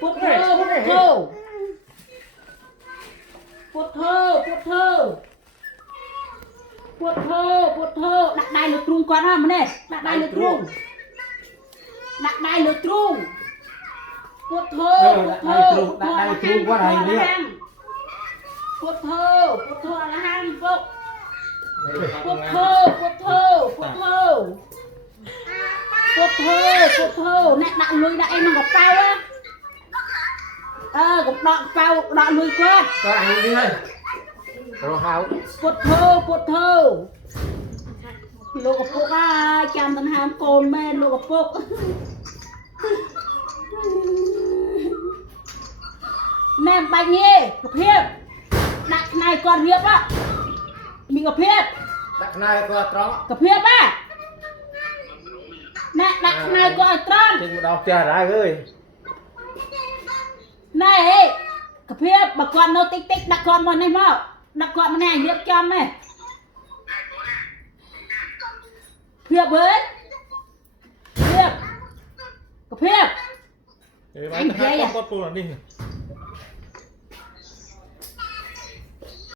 พุทโธพุทโธพุทโธพุทโธพุทโธพุทโธđặt đai lượt trung con ha mà nè đặt đai lượt trung đặt đai lượt trungพุทโธพุทโธพุทโธอะระหังพุทโธพุทโธอะระหังพุทโธพุทโธพุทโธพุทโธพุทโธnè đặt lưới đặt em gặp bao á cũng đọ lưới quên cho anh đi ơi rồi haoพุทโธพุทโธลูกกระปุกจำตันหามโกนแม่ลูกกระปุกแม่ไปงี้กระเพียบนักนายก่อนเรียบอ่ะมีกระเพียบ đặt này có trống กระเพียบอ่ะนักนายก่อนตรัง chừng đọc chờ ra ơi นายเอ้กระเพียบบักก่อนโนติ๊กติ๊กดักก่อนมันให้หม้อดักก่อนมันแน่เรียบจำไหมเพียบเบิร์ดเพียบกระเพียบ Đấy, bán hai con bù là đi